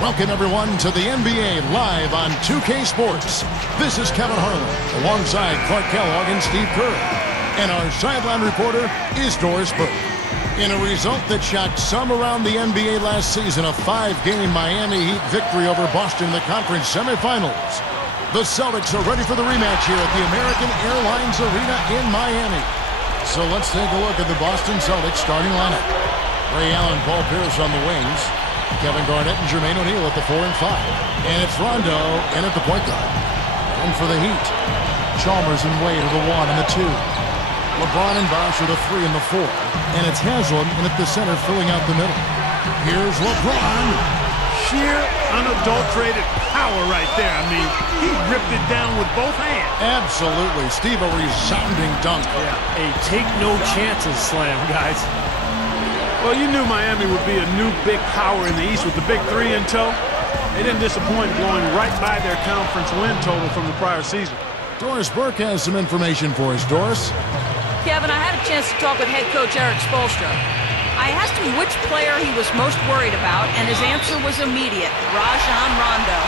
Welcome, everyone, to the NBA live on 2K Sports. This is Kevin Harlan, alongside Clark Kellogg and Steve Kerr. And our sideline reporter is Doris Burke. In a result that shocked some around the NBA last season, a 5-game Miami Heat victory over Boston in the conference semifinals. The Celtics are ready for the rematch here at the American Airlines Arena in Miami. So let's take a look at the Boston Celtics starting lineup. Ray Allen and Paul Pierce on the wings. Kevin Garnett and Jermaine O'Neal at the 4 and 5. And it's Rondo in at the point guard. And for the Heat, Chalmers and Wade are the 1 and the 2. LeBron and Bosh are the 3 and the 4. And it's Haslam in at the center filling out the middle. Here's LeBron. Sheer, unadulterated power right there. I mean, he ripped it down with both hands. Absolutely. Steve, a resounding dunk. Yeah, a take-no-chances slam, guys. Well, you knew Miami would be a new big power in the East with the big 3 in tow. They didn't disappoint, blowing right by their conference win total from the prior season. Doris Burke has some information for us. Doris? Kevin, I had a chance to talk with head coach Eric Spoelstra. I asked him which player he was most worried about, and his answer was immediate: Rajon Rondo.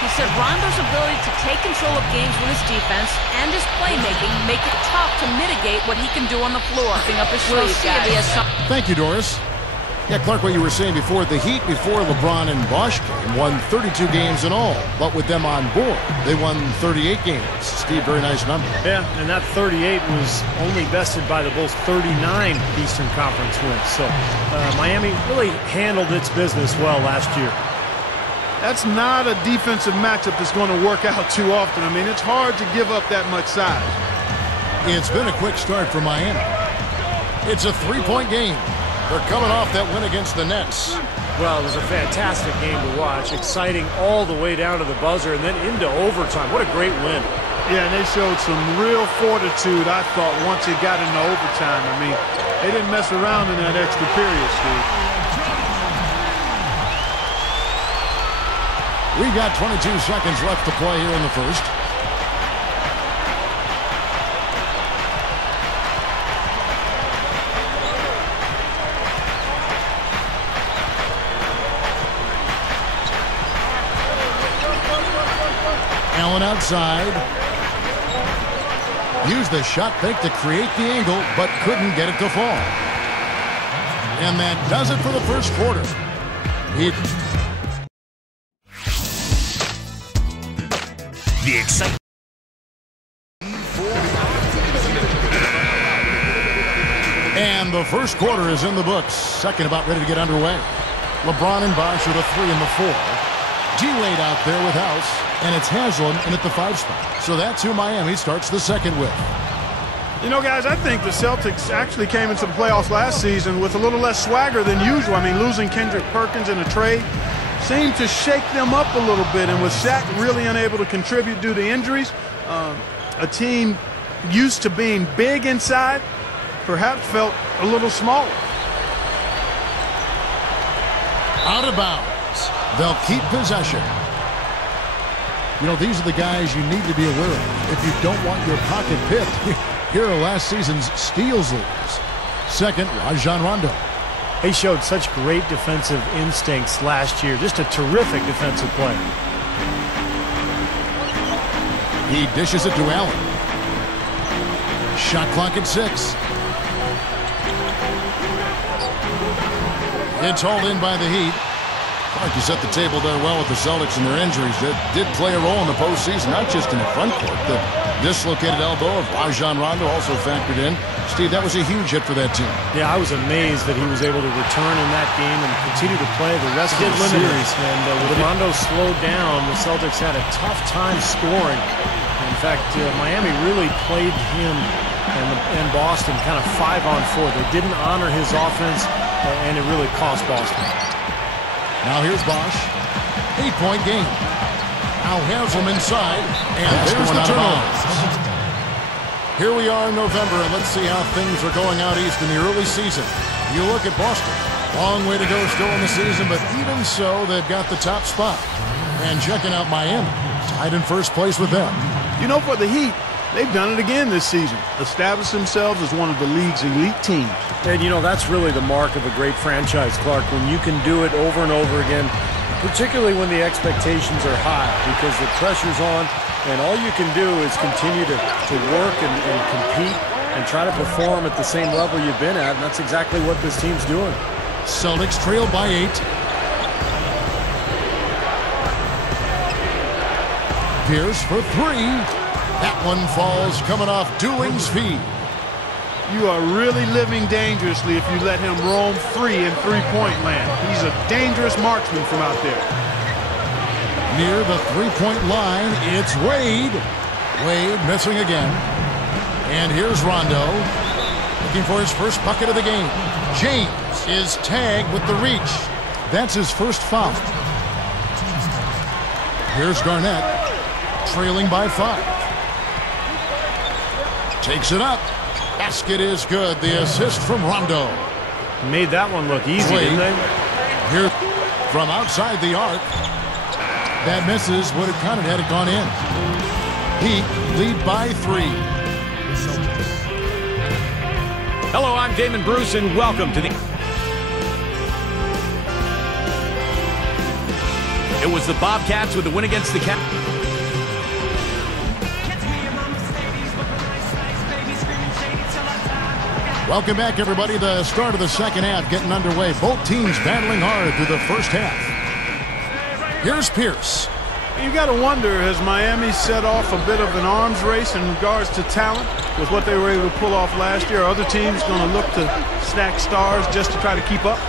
He said Rondo's ability to take control of games with his defense and his playmaking make it tough to mitigate what he can do on the floor. Up his sleeves, Thank you, Doris. Yeah, Clark, what you were saying before, the Heat before LeBron and Bosh came won 32 games in all, but with them on board, they won 38 games. Steve, very nice number. Yeah, and that 38 was only bested by the Bulls' 39 Eastern Conference wins. So Miami really handled its business well last year. That's not a defensive matchup that's going to work out too often. I mean, it's hard to give up that much size. It's been a quick start for Miami. It's a 3-point game. They're coming off that win against the Nets. Well, it was a fantastic game to watch. Exciting all the way down to the buzzer and then into overtime. What a great win. Yeah, and they showed some real fortitude, I thought, once it got into overtime. I mean, they didn't mess around in that extra period, Steve. We've got 22 seconds left to play here in the first. Allen outside. Used the shot fake to create the angle, but couldn't get it to fall. And that does it for the first quarter. The excitement. And the first quarter is in the books. Second about ready to get underway. LeBron and Bosh are the 3 and the 4. G-Wade out there with House. And it's Haslam in at the 5 spot. So that's who Miami starts the second with. You know, guys, I think the Celtics actually came into the playoffs last season with a little less swagger than usual. I mean, losing Kendrick Perkins in a trade seemed to shake them up a little bit. And with Shaq really unable to contribute due to injuries, a team used to being big inside perhaps felt a little smaller. Out of bounds. They'll keep possession. You know, these are the guys you need to be aware of if you don't want your pocket picked. Here are last season's steals leaders. Second, Rajon Rondo. He showed such great defensive instincts last year. Just a terrific defensive play. He dishes it to Allen. Shot clock at 6. It's hauled in by the Heat. Clark, you set the table there well with the Celtics and their injuries. That did play a role in the postseason, not just in the front court. The dislocated elbow of Rajon Rondo also factored in. Steve, that was a huge hit for that team. Yeah, I was amazed that he was able to return in that game and continue to play the rest of the series. And with Rondo slowed down, the Celtics had a tough time scoring. In fact, Miami really played him and Boston kind of 5-on-4. They didn't honor his offense, and it really cost Boston. Now here's Bosh. 8-point game. Now Haslam inside, and there's the turnover. Here we are in November, and let's see how things are going out east in the early season. You look at Boston. Long way to go still in the season, but even so, they've got the top spot. And checking out Miami, tied in first place with them. You know, for the Heat, they've done it again this season. Established themselves as one of the league's elite teams. And, you know, that's really the mark of a great franchise, Clark, when you can do it over and over again, particularly when the expectations are high, because the pressure's on, and all you can do is continue to work and compete and try to perform at the same level you've been at, and that's exactly what this team's doing. Celtics trail by 8. Pierce for 3. That one falls coming off Dooling's feet. You are really living dangerously if you let him roam free in three-point land. He's a dangerous marksman from out there. Near the three-point line, it's Wade. Wade missing again. And here's Rondo, looking for his first bucket of the game. James is tagged with the reach. That's his first foul. Here's Garnett, trailing by 5. Takes it up. Basket is good. The assist from Rondo. Made that one look easy, didn't they? Here from outside the arc. That misses. Would have counted had it gone in. Heat lead by 3. Hello, I'm Damon Bruce, and welcome to the... It was the Bobcats with the win against the Cats. Welcome back, everybody. The start of the second half getting underway. Both teams battling hard through the first half. Here's Pierce. You got to wonder, has Miami set off a bit of an arms race in regards to talent with what they were able to pull off last year? Are other teams going to look to stack stars just to try to keep up?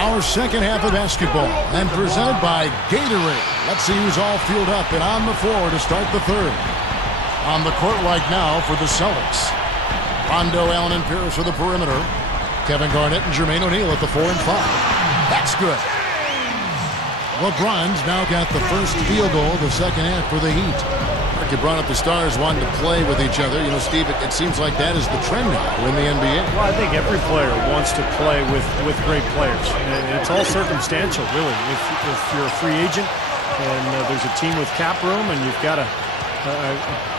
Our second half of basketball, and presented by Gatorade. Let's see who's all fueled up and on the floor to start the third. On the court right now for the Celtics. Rondo, Allen, and Pierce for the perimeter. Kevin Garnett and Jermaine O'Neal at the 4 and 5. That's good. LeBron's now got the first field goal of the second half for the Heat. Like you brought up, the stars wanting to play with each other. You know, Steve, it seems like that is the trend now in the NBA. Well, I think every player wants to play with great players. And it's all circumstantial, really. If you're a free agent and there's a team with cap room and you've got a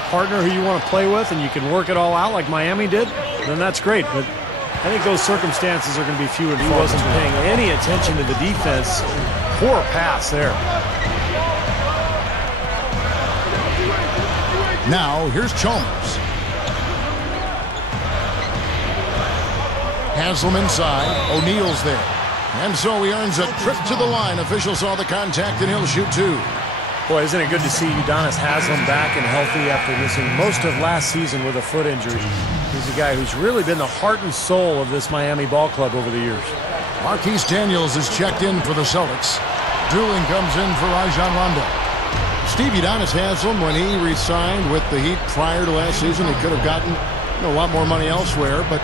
partner who you want to play with and you can work it all out like Miami did, then that's great. But I think those circumstances are going to be few and far. He wasn't paying any attention to the defense. Poor pass there. Now, here's Chalmers. Haslam inside. O'Neal's there. And so he earns a trip to the line. Officials saw the contact, and he'll shoot 2. Boy, isn't it good to see Udonis Haslam back and healthy after missing most of last season with a foot injury. He's a guy who's really been the heart and soul of this Miami ball club over the years. Marquise Daniels is checked in for the Celtics. Dooling comes in for Rajon Rondo. Steve Udonis Haslam, when he re-signed with the Heat prior to last season, he could have gotten a lot more money elsewhere, but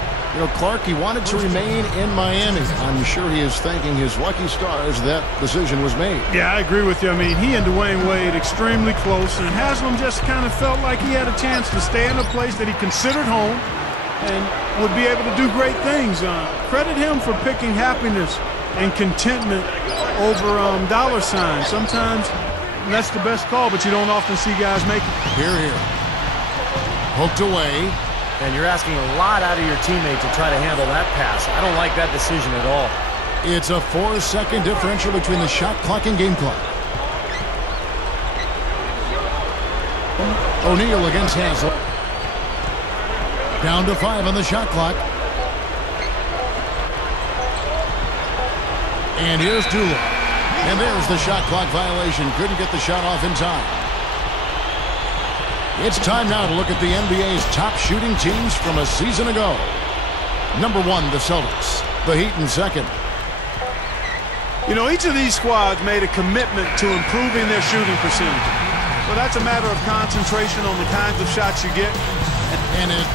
Clark, he wanted to remain in Miami. I'm sure he is thanking his lucky stars that decision was made. Yeah, I agree with you. I mean, he and Dwayne Wade extremely close, and Haslam just kind of felt like he had a chance to stay in a place that he considered home and would be able to do great things. Credit him for picking happiness and contentment over dollar signs. Sometimes that's the best call, but you don't often see guys make it. Here. Hooked away. And you're asking a lot out of your teammate to try to handle that pass. I don't like that decision at all. It's a 4-second differential between the shot clock and game clock. O'Neal against Haslam. Down to 5 on the shot clock. And here's Dula. And there's the shot clock violation. Couldn't get the shot off in time. It's time now to look at the NBA's top shooting teams from a season ago. Number 1, the Celtics. The Heat in second. Each of these squads made a commitment to improving their shooting percentage. So that's a matter of concentration on the kinds of shots you get. And it...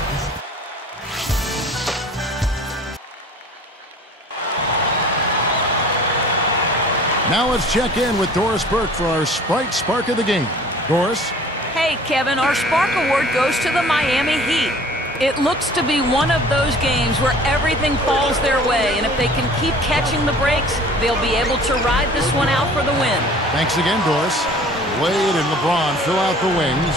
Now let's check in with Doris Burke for our Sprite Spark of the game. Doris? Hey, Kevin, our Spark Award goes to the Miami Heat. It looks to be one of those games where everything falls their way, and if they can keep catching the breaks, they'll be able to ride this one out for the win. Thanks again, Doris. Wade and LeBron fill out the wings.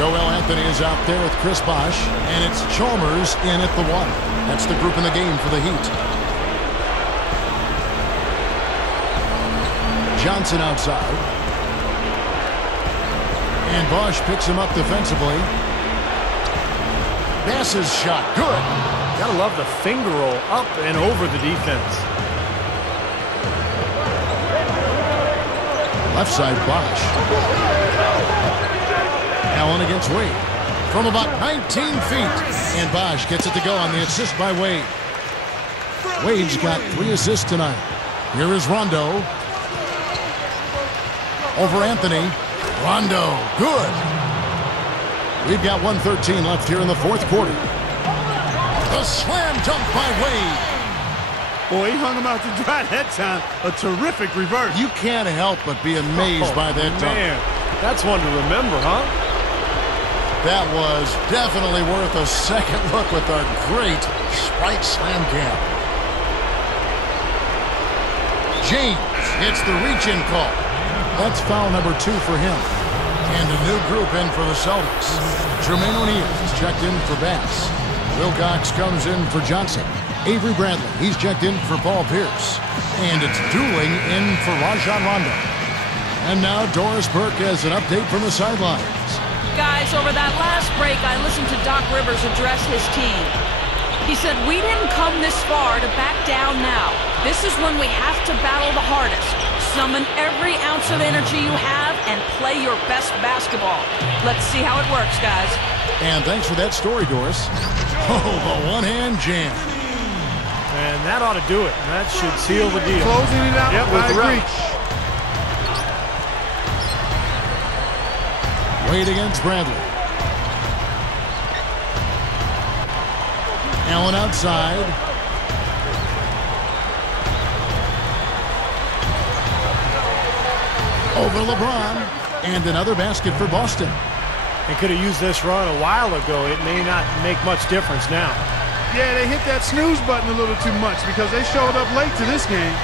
Joel Anthony is out there with Chris Bosh, and it's Chalmers in at the 1. That's the group in the game for the Heat. Johnson outside. And Bosch picks him up defensively. Bass's shot, good. Gotta love the finger roll up and over the defense. Left side, Bosch. Allen against Wade. From about 19 feet. And Bosch gets it to go on the assist by Wade. Wade's got 3 assists tonight. Here is Rondo. Over Anthony. Rondo, good. We've got 1:13 left here in the fourth quarter. The slam dunk by Wade. Boy, he hung him out to dry that time. A terrific reverse. You can't help but be amazed by that dunk. Man, that's one to remember, huh? That was definitely worth a second look with our great Sprite Slam Cam. James gets the reach-in call. That's foul number 2 for him. And a new group in for the Celtics. Jermaine O'Neal is checked in for Bass. Wilcox comes in for Johnson. Avery Bradley, he's checked in for Paul Pierce. And it's dueling in for Rajon Rondo. And now Doris Burke has an update from the sidelines. Guys, over that last break, I listened to Doc Rivers address his team. He said, we didn't come this far to back down now. This is when we have to battle the hardest. Summon every ounce of energy you have and play your best basketball. Let's see how it works, guys. And thanks for that story, Doris. Oh, the one-hand jam. And that ought to do it. That should seal the deal. Closing it out with the reach. Wade against Bradley. Allen outside. Over LeBron. And another basket for Boston. They could have used this run a while ago. It may not make much difference now. Yeah, they hit that snooze button a little too much because they showed up late to this game.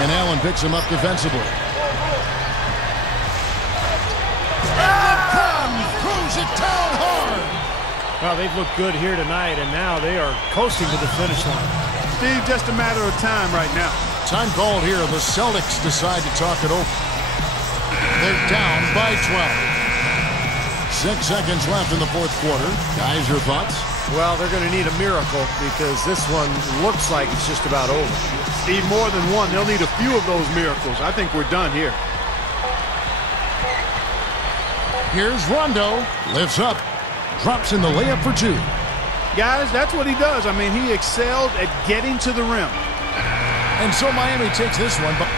And Allen picks him up defensively. And LeBron throws it down hard. Well, they've looked good here tonight, and now they are coasting to the finish line. Steve, just a matter of time right now. Time called here. The Celtics decide to talk it over. They're down by 12. 6 seconds left in the fourth quarter. Guys, your thoughts? Well, they're going to need a miracle because this one looks like it's just about over. Steve, more than one. They'll need a few of those miracles. I think we're done here. Here's Rondo. Lifts up. Drops in the layup for 2. Guys, that's what he does. I mean, he excelled at getting to the rim. And so Miami takes this one. But